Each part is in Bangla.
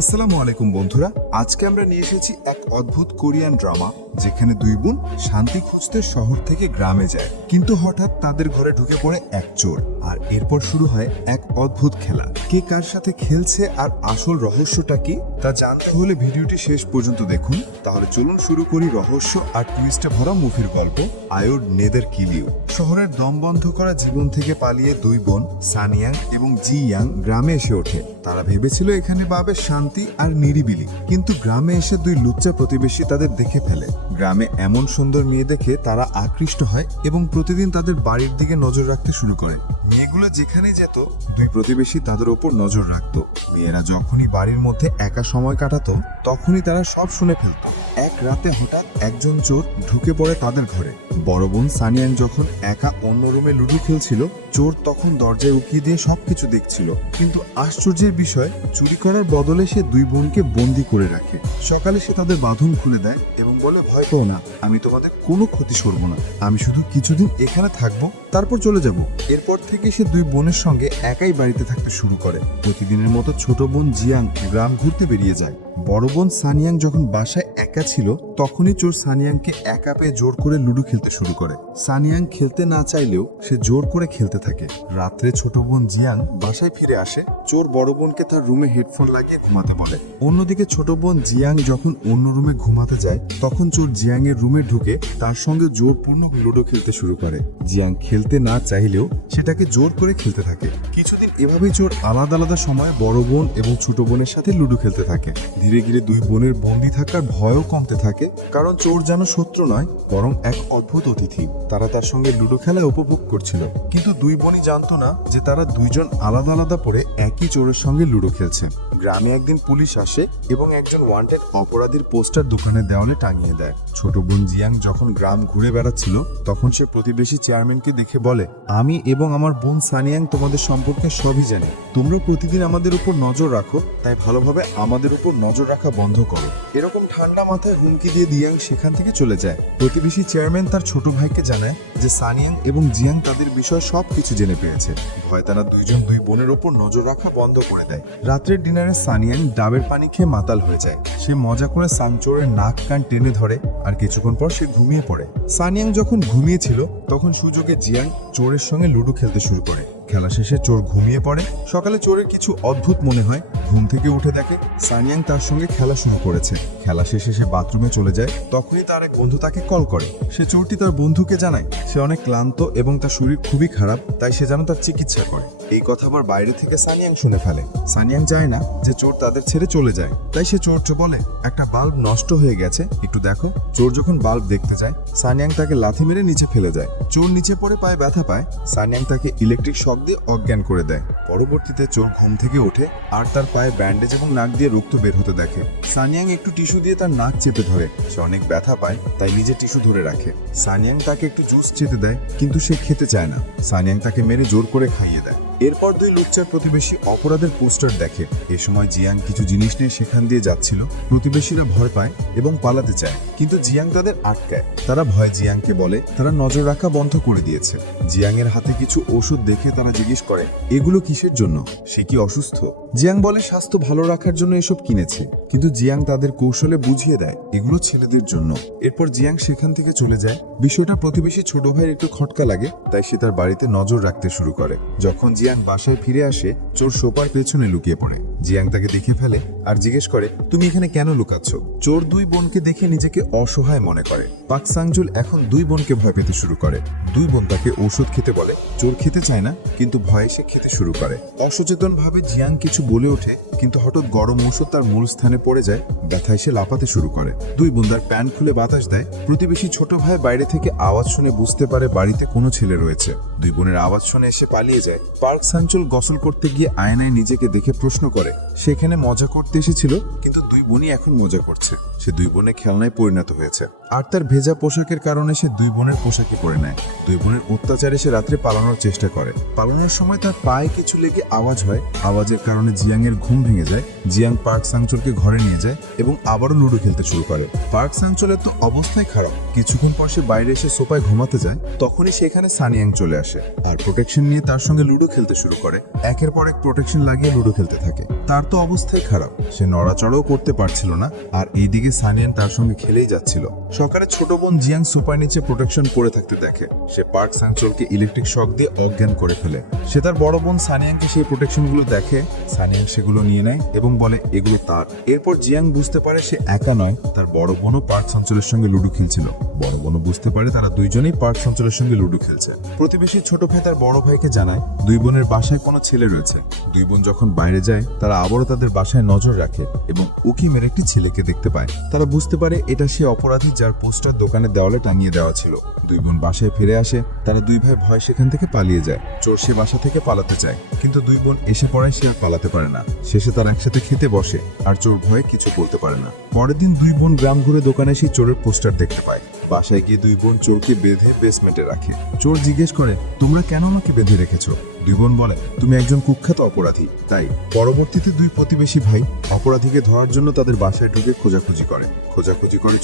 আসসালামু আলাইকুম বন্ধুরা, আজকে আমরা নিয়ে এসেছি এক অদ্ভুত কোরিয়ান ড্রামা যেখানে দুই বোন শান্তি খুঁজতে শহর থেকে গ্রামে যায়, কিন্তু হঠাৎ তাদের ঘরে ঢুকে পড়ে এক চোর। আর এরপর শুরু হয় এক অদ্ভুত খেলা। কে কার সাথে খেলছে আর আসল রহস্যটা কি তা জানতে হলে ভিডিওটি শেষ পর্যন্ত দেখুন। তাহলে চলুন শুরু করি রহস্য আর টুইস্টে ভরা মুভির গল্প আয়োড নেদার কিলিউ। শহরের দম বন্ধ করা জীবন থেকে পালিয়ে দুই বোন সানিয়াং এবং জি ইয়াং গ্রামে এসে ওঠে। তারা ভেবেছিল এখানে পাবে শান্তি আর নিরিবিলি, কিন্তু গ্রামে এসে দুই লুচ্চা প্রতিবেশী তাদের দেখে ফেলে। গ্রামে এমন সুন্দর মেয়ে দেখে তারা আকৃষ্ট হয় এবং প্রতিদিন তাদের বাড়ির দিকে নজর রাখতে শুরু করে। মেয়েগুলো যেখানে যেত দুই প্রতিবেশী তাদের উপর নজর রাখত। মেয়েরা যখনই বাড়ির মধ্যে একা সময় কাটাতো তখনই তারা সব শুনে ফেলতো। এক রাতে হঠাৎ একজন চোর ঢুকে পড়ে তাদের ঘরে। বড় বোন সানিয়াং যখন একা অন্য রুমে লুডো খেলছিল, চোর তখন দরজায় উকিয়ে দিয়ে সবকিছু দেখছিল। কিন্তু আশ্চর্যের বিষয়, চুরি করার বদলে সে দুই বোনকে বন্দি করে রাখে। সকালে সে তাদের বাঁধন খুলে দেয় এবং বলে, ভয় পাও না, আমি তোমাদের কোনো ক্ষতি করব না, আমি শুধু কিছুদিন এখানে থাকবো, তারপর চলে যাব। এরপর থেকে সে দুই বোনের সঙ্গে একাই বাড়িতে থাকতে শুরু করে। প্রতিদিনের মতো ছোট বোন জিয়াং গ্রাম ঘুরতে বেরিয়ে যায়। বড় বোন সানিয়াং যখন বাসায় একা ছিল তখনই চোর সানিয়াংকে একা পেয়ে জোর করে লুডো খেলতে শুরু করে। সানিয়াং খেলতে না চাইলেও সে জোর করে খেলতে থাকে। রাত্রে ছোট বোন জিয়াং বাসায় ফিরে আসে। চোর বড় বোনকে তার রুমে হেডফোন লাগিয়ে ঘুমাতে বলে। অন্যদিকে ছোট বোন জিয়াং যখন অন্য রুমে ঘুমাতে যায় তখন চোর জিয়াং এর রুমে ঢুকে তার সঙ্গে জোরপূর্ণ লুডো খেলতে শুরু করে। জিয়াং খেলতে না চাইলেও সেটাকে জোর করে খেলতে থাকে। কিছুদিন এভাবেই চোর আলাদা আলাদা সময়ে বড় বোন এবং ছোট বোনের সাথে লুডো খেলতে থাকে। ধীরে ধীরে দুই বোনের বন্দি থাকার ভয়ও কমতে থাকে, কারণ চোর যেন শত্রু নয় বরং এক অদ্ভুত অতিথি। তারা তার সঙ্গে লুডো খেলা উপভোগ করছিল, কিন্তু দুই বোনই জানতো না যে তারা দুইজন আলাদা আলাদা পড়ে একই চোরের সঙ্গে লুডো খেলছে। গ্রামে একদিন পুলিশ আসে এবং একজন ওয়ান্টেড অপরাধীর পোস্টার দোকানের দেওয়ালে টাঙিয়ে দেয়। ছোট বোন জিয়াং যখন গ্রাম ঘুরে বেড়াচ্ছিল তখন সে প্রতিবেশী চেয়ারম্যানকে দেখে বলে, আমি এবং আমার বোন সানিয়াং তোমাদের সম্পর্কে সবই জানি। তোমরা প্রতিদিন আমাদের উপর নজর রাখো, তাই ভালোভাবে আমাদের উপর নজর রাখা বন্ধ করো। এরকম ঠান্ডা মাথায় হুমকি দিয়ে জিয়াং সেখান থেকে চলে যায়। প্রতিবেশী চেয়ারম্যান তার ছোট ভাইকে জানায় যে সানিয়াং এবং জিয়াং তাদের বিষয়ে সবকিছু জেনে পেয়েছে। ভয় তারা দুইজন দুই বোনের উপর নজর রাখা বন্ধ করে দেয়। রাত্রের ডিনারে সানিয়াং ডাবের পানি খেয়ে মাতাল হয়ে যায়। সে মজা করে সাংচোরের নাক কান টেনে ধরে আর কিছুক্ষণ পর সে ঘুমিয়ে পড়ে। সানিয়াং যখন ঘুমিয়েছিল তখন সুযোগে জিয়াং চোরের সঙ্গে লুডো খেলতে শুরু করে। খেলা শেষে চোর ঘুমিয়ে পড়ে। সকালে চোরের কিছু অদ্ভুত মনে হয়। ঘুম থেকে উঠে দেখে সানিয়াং তার সঙ্গে খেলা শুরু করেছে। খেলা শেষে সে বাথরুমে চলে যায়। তখনই তার এক বন্ধু তাকে কল করে। সে চোরটি তার বন্ধুকে জানায় সে অনেক ক্লান্ত এবং তার শরীর খুবই খারাপ, তাই সে যেন তার চিকিৎসা করে। এই কথা আবার বাইরে থেকে সানিয়াং শুনে ফেলে। সানিয়াং চায় না যে চোর তাদের ছেড়ে চলে যায়, তাই সে চোরকে বলে, একটা বাল্ব নষ্ট হয়ে গেছে, একটু দেখো। চোর যখন বাল্ব দেখতে যায় সানিয়াং তাকে লাথি মেরে নিচে ফেলে দেয়। চোর নিচে পড়ে পায়ে ব্যথা পায়। সানিয়াং তাকে ইলেকট্রিক শক দিয়ে অজ্ঞান করে দেয়। পরবর্তীতে চোর ঘুম থেকে ওঠে আর তার পায়ে ব্যান্ডেজ এবং নাক দিয়ে রক্ত বের হতে দেখে। সানিয়াং একটু টিস্যু দিয়ে তার নাক চেপে ধরে। সে অনেক ব্যথা পায়, তাই নিজে টিস্যু ধরে রাখে। সানিয়াং তাকে একটু জুস খেতে দেয়, কিন্তু সে খেতে চায় না। সানিয়াং তাকে মেরে জোর করে খাইয়ে দেয়। এরপর দুই লুচ্চার প্রতিবেশী অপরাধের পোস্টার দেখে। এ সময় জিয়াং কিছু জিনিস নিয়ে সেখান দিয়ে যাচ্ছিল। প্রতিবেশীরা ভয় পায় এবং পালাতে চায়, কিন্তু জিয়াং তাদের আটকায়। তারা ভয় জিয়াংকে বলে তারা নজর রাখা বন্ধ করে দিয়েছে। জিয়াং এর হাতে কিছু ওষুধ দেখে তারা জিজ্ঞেস করে, এগুলো কিসের জন্য? সে কি অসুস্থ? জিয়াং বলে স্বাস্থ্য ভালো রাখার জন্য এসব কিনেছে, কিন্তু জিয়াং তাদের কৌশলে বুঝিয়ে দেয় এগুলো ছেলেদের জন্য। এরপর জিয়াং সেখান থেকে চলে যায়। বিষয়টা প্রতিবেশী ছোট ভাইয়ের একটু খটকা লাগে, তাই সে তার বাড়িতে নজর রাখতে শুরু করে। যখন জিয়াং বাসায় ফিরে আসে চোর সোফার পেছনে লুকিয়ে পড়ে। জিয়াং তাকে দেখে ফেলে আর জিজ্ঞেস করে, তুমি এখানে কেন লুকাচ্ছ? চোর দুই বোনকে দেখে নিজেকে অসহায় মনে করে। পাক সাংজুল এখন দুই বোনকে ভয় পেতে শুরু করে। দুই বোন তাকে ঔষধ খেতে বলে। চোর খেতে চায় না, কিন্তু ভয়ে সে খেতে শুরু করে। অসচেতন ভাবে জিয়াং কিছু বলে ওঠে, কিন্তু হঠাৎ গরম ঔষধ তার মূল স্থানে পড়ে যায়। ব্যথায় সে লাফাতে শুরু করে। দুই বোন তার প্যান্ট খুলে বাতাস দেয়। প্রতিবেশী ছোট ভাই বাইরে থেকে আওয়াজ শুনে বুঝতে পারে বাড়িতে কোনো ছেলে রয়েছে। দুই বোনের আওয়াজ শুনে এসে পালিয়ে যায়। পার্ক সাঞ্চল গোসল করতে গিয়ে আয়নায় নিজেকে দেখে প্রশ্ন করে সেখানে মজা করতে এসেছিল, কিন্তু দুই বোনই এখন মজা করছে। সে দুই বোনে খেলনায় পরিণত হয়েছে আর তার ভেজা পোশাকের কারণে সে দুই বোনের পোশাকে পরে নেয়। দুই বোনের অত্যাচারে সে রাত্রে পালানোর পালানোর চেষ্টা করে। পালানোর সময় তার পায়ে কিছু লেগে আওয়াজ হয়। আওয়াজের কারণে জিয়াং এর ঘুম ভেঙে যায়। জিয়াং পার্ক সাংচলকে ঘরে নিয়ে যায় এবং আবারও লুডো খেলতে শুরু করে। পার্ক সাংচলের তো অবস্থাই খারাপ। কিছুক্ষণ পর সে বাইরে এসে সোফায় ঘুমাতে যায়। তখনই সেখানে সানিয়াং চলে আসে আর প্রোটেকশন নিয়ে তার সঙ্গে লুডো খেলতে শুরু করে। একের পর এক প্রোটেকশন লাগিয়ে লুডো খেলতে থাকে। তার তো অবস্থাই খারাপ, সে নড়াচড়াও করতে পারছিল না। আর এইদিকে সানিয়ান তার সঙ্গে খেলেই যাচ্ছিল। সকালে ছোট বোন জিয়াং সোফার নিচে প্রোটেকশন পরে থাকতে দেখে। সে পার্ক সাংচলকে ইলেকট্রিক শক দিয়ে অজ্ঞান করে ফেলে। সে তার বড় বোন সানিয়াংকে সেই প্রোটেকশনগুলো দেখে। সানিয়াং সেগুলো নিয়ে নেয় এবং বলে এগুলো তার। এরপর জিয়াং বুঝতে পারে সে একা নয়, তার বড় বোনও পার্ক সাংচলের সঙ্গে লুডো খেলছিল। বড় বোনও বুঝতে পারে তারা দুইজনেই পার্ক সাংচলের সঙ্গে লুডো খেলছে। প্রতিবেশী ছোট ভাই তার বড় ভাইকে জানায় দুই বোনের বাসায় কোনো ছেলে রয়েছে। দুই বোন যখন বাইরে যায় তারা আবারও তাদের বাসায় নজর রাখে এবং উকিমের একটি ছেলেকে দেখতে পায়। তারা বুঝতে পারে এটা সে অপরাধী যার পোস্টার দোকানের দেওয়ালে টাঙিয়ে দেওয়া ছিল। দুই বোন বাসায় ফিরে আসে। তারা দুই ভাই ভয় সেখান থেকে পালিয়ে যায়। চোর সে বাসা থেকে পালাতে চায়, কিন্তু দুই বোন এসে পড়ায় সে আর পালাতে পারে না। শেষে তারা একসাথে খেতে বসে আর চোর ভয়ে কিছু বলতে পারে না। পরের দিন দুই বোন গ্রাম ঘুরে দোকানে সেই চোরের পোস্টার দেখতে পায়। বাসায় গিয়ে দুই বোন চোরকে বেঁধে বেসমেন্টে রাখে। চোর জিজ্ঞেস করে তোমরা কেন আমাকে বেঁধে রেখেছো? দুই বোন বলে তুমি একজন কুখ্যাত অপরাধী, তাই। পরবর্তীতে দুই প্রতিবেশী ভাই অপরাধীকে ধরার জন্য তাদের বাসায় ঢুকে খোঁজাখুঁজি করে।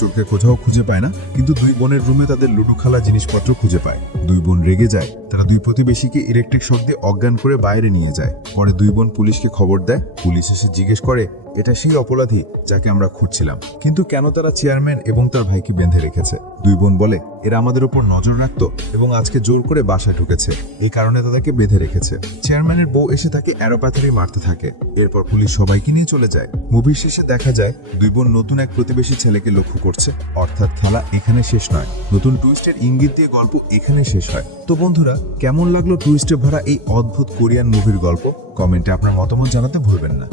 চোরকে কোথাও খুঁজে পায় না, কিন্তু দুই বোনের রুমে তাদের লুডো খেলা জিনিসপত্র খুঁজে পায়। দুই বোন রেগে যায়। তারা দুই প্রতিবেশীকে ইলেকট্রিক শক দিয়ে অজ্ঞান করে বাইরে নিয়ে যায়। পরে দুই বোন পুলিশকে খবর দেয়। পুলিশ এসে জিজ্ঞেস করে এটা সেই অপরাধী যাকে আমরা খুঁজছিলাম, কিন্তু কেন তারা চেয়ারম্যান এবং তার ভাইকে বেঁধে রেখেছে? দুই বোন বলে এরা আমাদের উপর নজর রাখতো এবং আজকে জোর করে বাসায় ঢুকেছে, এই কারণে তাদেরকে বেঁধে রেখেছে। চেয়ারম্যানের বউ এসে তাকে অ্যারোপ্যাথারি মারতে থাকে। এরপর পুলিশ সবাইকে নিয়ে চলে যায়। মুভির শেষে দেখা যায় দুই বোন নতুন এক প্রতিবেশী ছেলেকে লক্ষ্য করছে। অর্থাৎ খেলা এখানে শেষ নয়, নতুন টুইস্টের ইঙ্গিত দিয়ে গল্প এখানে শেষ হয়। তো বন্ধুরা, কেমন লাগলো টুইস্টে ভরা এই অদ্ভুত কোরিয়ান মুভির গল্প? কমেন্টে আপনার মতামত জানাতে ভুলবেন না।